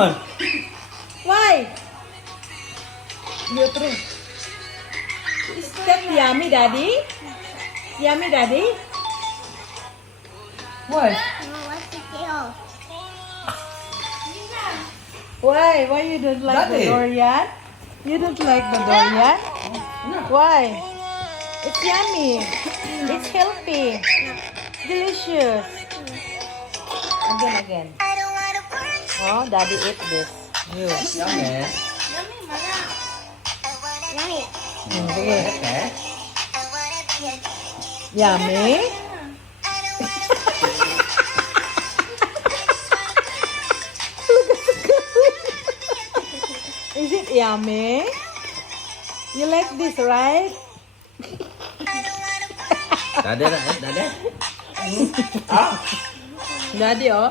naman. Why? You try. Is that yummy, Daddy? Yummy, Daddy? Why? Why you don't like Daddy. the durian? You don't like the durian? Why? It's yummy. It's healthy. Delicious. Again. Oh, Daddy ate this. You. Yummy. Sige. Okay. Yummy. Is it yummy? You like this, right? Dade na, dade. Ah! Daddy, oh.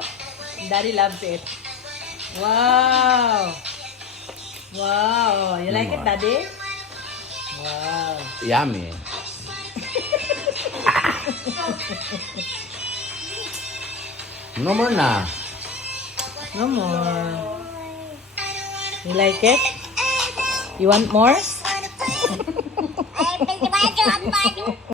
Daddy loves it. Wow. Wow. You like it, Daddy? Wow. Yummy. No more na. No more. You like it? You want more?